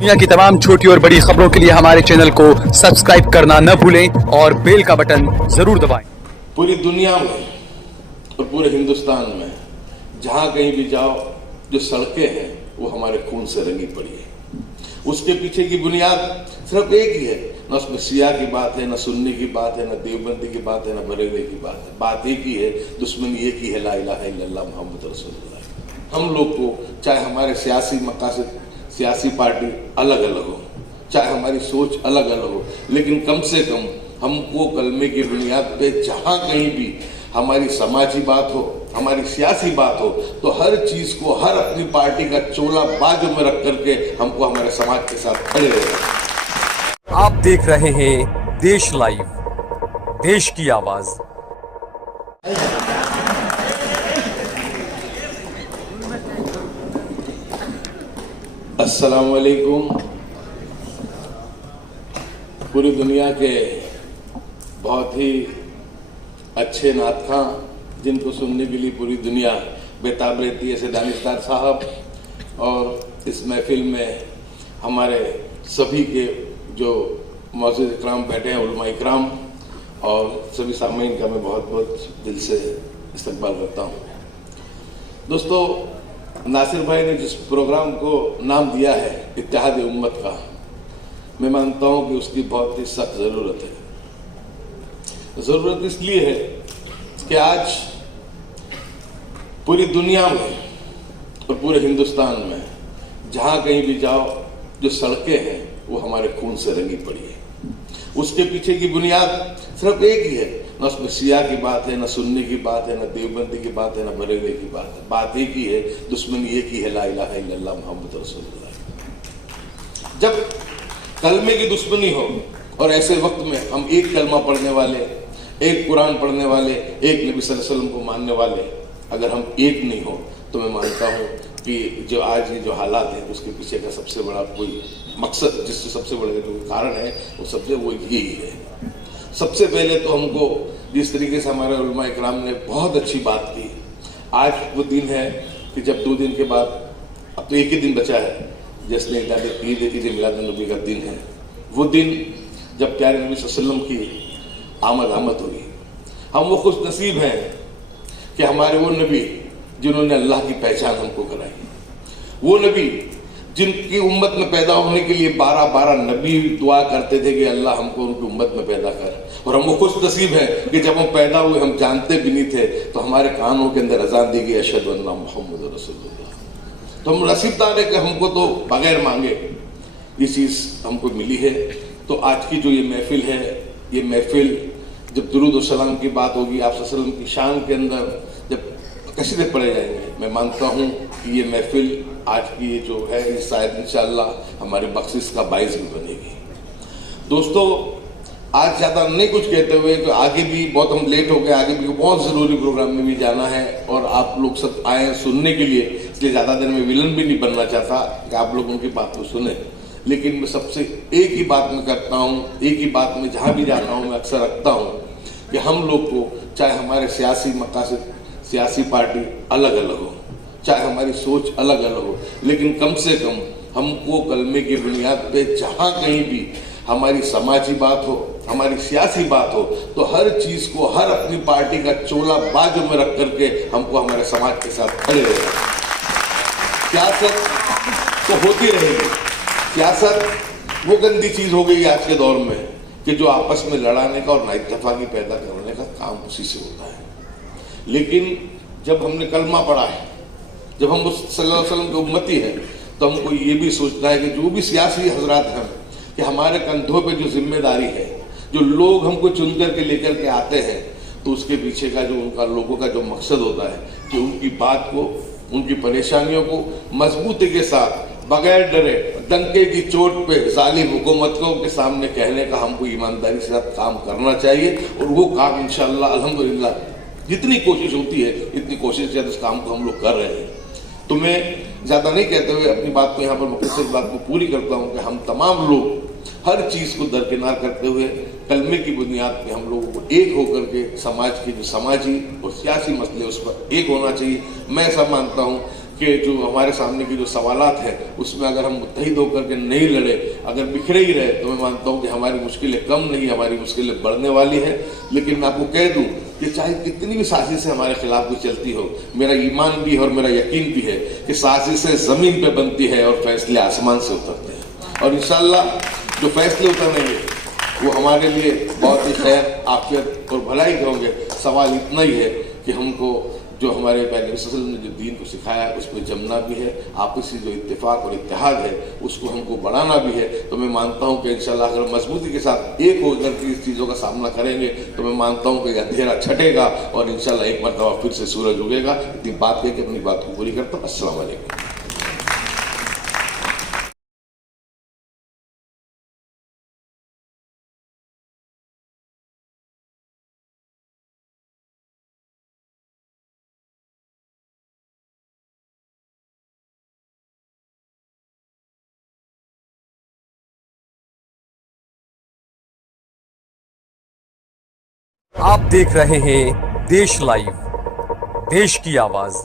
दुनिया की तमाम छोटी और बड़ी खबरों के लिए हमारे चैनल को सब्सक्राइब करना न भूलें और बेल का बटन जरूर दबाएं। पूरी दुनिया में और पूरे हिंदुस्तान में जहां कहीं भी जाओ, जो सड़कें हैं वो हमारे खून से रंगी पड़ी है। उसके पीछे की बुनियाद सिर्फ एक ही है, न उसमें शिया की बात है, न सुन्नी की बात है, न देवबंदी की बात है, न बरेली की बात है। बात एक ही है, दुश्मनी एक ही है, ला इलाहा इल्लल्लाह मुहम्मद रसूलुल्लाह। हम लोग को चाहे हमारे सियासी मकासद, सियासी पार्टी अलग अलग हो, चाहे हमारी सोच अलग अलग हो, लेकिन कम से कम हमको कलमे की बुनियाद पे जहाँ कहीं भी हमारी समाजी बात हो, हमारी सियासी बात हो, तो हर चीज को, हर अपनी पार्टी का चोला बाजू में रख करके हमको हमारे समाज के साथ खड़े रहना। आप देख रहे हैं देश लाइव, देश की आवाज। अस्सलाम वालेकुम। पूरी दुनिया के बहुत ही अच्छे नात खां जिनको सुनने के लिए पूरी दुनिया बेताब रहती है, ऐसे दानिशदार साहब, और इस महफिल में हमारे सभी के जो मौजूद इकराम बैठे हैं, उलमा इकराम, और सभी सामीन का मैं बहुत बहुत दिल से इस्तकबाल करता हूँ। दोस्तों, नासिर भाई ने जिस प्रोग्राम को नाम दिया है इत्तेहाद उम्मत का, मैं मानता हूँ कि उसकी बहुत ही सख्त ज़रूरत है। ज़रूरत इसलिए है कि आज पूरी दुनिया में और पूरे हिंदुस्तान में जहाँ कहीं भी जाओ, जो सड़कें हैं वो हमारे खून से रंगी पड़ी है। उसके पीछे की बुनियाद सिर्फ एक ही है, न उसमें शिया की बात है, न सुन्नी की बात है, न देवबंदी की बात है, न बरेली की बात है। बात एक ही है, दुश्मनी एक ही है, ला इलाहा इल्लल्लाह मुहम्मद रसूलुल्लाह। जब कलमे की दुश्मनी हो और ऐसे वक्त में हम एक कलमा पढ़ने वाले, एक कुरान पढ़ने वाले, एक नबी सल्लल्लाहु अलैहि वसल्लम को मानने वाले अगर हम एक नहीं हो, तो मैं मानता हूँ कि जो आज ये जो हालात है उसके पीछे का सबसे बड़ा कोई मकसद, जिससे सबसे बड़ा जो कारण है वो सबसे वो यही है। सबसे पहले तो हमको जिस तरीके से हमारे उलमा इकराम ने बहुत अच्छी बात की, आज वो दिन है कि जब 2 दिन के बाद, अब तो एक ही दिन बचा है, जैसे ईद मिलाद नबी का दिन है, वो दिन जब प्यारे नबी सल्लल्लाहु अलैहि वसल्लम की आमद हुई। हम वो खुश नसीब हैं कि हमारे वो नबी जिन्होंने अल्लाह की पहचान हमको कराई, वो नबी जिनकी उम्मत में पैदा होने के लिए 12 नबी दुआ करते थे कि अल्लाह हमको उनकी उम्मत में पैदा कर, और हम वो खुश नसीब हैं कि जब हम पैदा हुए हम जानते भी नहीं थे तो हमारे कानों के अंदर अज़ान दी गई, अशहदु अन्ना मुहम्मद रसूलुल्लाह। तो हम नसीबदार है कि हमको तो बगैर मांगे ये चीज़ हमको मिली है। तो आज की जो ये महफिल है, ये महफिल जब दुरूद और सलाम की बात होगी, आप सल्लल्लाहु अलैहि वसल्लम की शान के अंदर जब कसीदे पढ़े जाएंगे, मैं मानता हूँ कि ये महफिल आज की ये जो है ये शायद इंशाअल्लाह हमारी बख्शिश का बाइस भी बनेगी। दोस्तों, आज ज़्यादा नहीं कुछ कहते हुए, तो आगे भी बहुत हम लेट हो गए, आगे भी बहुत ज़रूरी प्रोग्राम में भी जाना है और आप लोग सब आए सुनने के लिए, इसलिए ज़्यादा देर में विलन भी नहीं बनना चाहता कि आप लोग उनकी बात को सुने। लेकिन मैं सबसे एक ही बात में करता हूँ, एक ही बात में जहाँ भी जाता हूँ मैं अक्सर रखता हूँ कि हम लोग को चाहे हमारे सियासी मकासद, सियासी पार्टी अलग अलग हो, चाहे हमारी सोच अलग अलग हो, लेकिन कम से कम हमको कलमे की बुनियाद पे जहाँ कहीं भी हमारी समाजी बात हो, हमारी सियासी बात हो, तो हर चीज को, हर अपनी पार्टी का चोला बाजू में रख करके हमको हमारे समाज के साथ खड़े रहना। सियासत तो होती रहेगी, सियासत वो गंदी चीज हो गई आज के दौर में कि जो आपस में लड़ाने का और नाइतफाकी पैदा करने का काम उसी से होता है। लेकिन जब हमने कलमा पढ़ा है, जब हम उस सल्लल्लाहु अलैहि वसल्लम की उम्मती हैं, तो हमको ये भी सोचना है कि जो भी सियासी हजरात हैं कि हमारे कंधों पे जो जिम्मेदारी है, जो लोग हमको चुन करके लेकर के आते हैं, तो उसके पीछे का जो उनका लोगों का जो मकसद होता है कि उनकी बात को, उनकी परेशानियों को मजबूती के साथ, बगैर डरे, डंके की चोट पे जालिम हुकूमतों के सामने कहने का हमको ईमानदारी के साथ काम करना चाहिए। और वो काम इंशाअल्लाह अल्हम्दुलिल्लाह जितनी कोशिश होती है इतनी कोशिश से इस काम को हम लोग कर रहे हैं। तो मैं ज़्यादा नहीं कहते हुए अपनी बात को यहाँ पर मुख्तसर बात को पूरी करता हूँ कि हम तमाम लोग हर चीज़ को दरकिनार करते हुए कलमे की बुनियाद पे हम लोगों को एक होकर के समाज के जो समाजी और सियासी मसले उस पर एक होना चाहिए। मैं ऐसा मानता हूँ کہ جو ہمارے سامنے کی جو سوالات ہیں اس میں اگر ہم متحد ہو کر کے نہیں لڑے، اگر بکھرے ہی رہے، تو میں مانتا ہوں کہ ہماری مشکلیں کم نہیں، ہماری مشکلیں بڑھنے والی ہیں۔ لیکن میں آپ کو کہہ دوں کہ چاہے کتنی بھی سازشیں ہمارے خلاف بھی چلتی ہو، میرا ایمان بھی ہے اور میرا یقین بھی ہے کہ سازشیں زمین پہ بنتی ہے اور فیصلے آسمان سے اترتے ہیں، اور انشاءاللہ جو فیصلے اتریں گے وہ ہمارے لیے بہت ہی خیر، عافیت اور بھلائی کے ہوں گے۔ سوال اتنا ہی ہے کہ ہم کو جو ہمارے نبی صلی اللہ علیہ وسلم نے جو دین کو سکھایا اس پہ جمنا بھی ہے، آپسی جو اتفاق اور اتحاد ہے اس کو ہم کو بڑھانا بھی ہے۔ تو میں مانتا ہوں کہ انشاءاللہ اگر مضبوطی کے ساتھ ایک ہو کر کے اس چیزوں کا سامنا کریں گے تو میں مانتا ہوں کہ اندھیرا چھٹے گا اور انشاءاللہ ایک مرتبہ پھر سے سورج اگے گا۔ اتنی بات کہہ کے اپنی بات کو پوری کرتا ہوں۔ السلام علیکم۔ आप देख रहे हैं देश लाइव, देश की आवाज।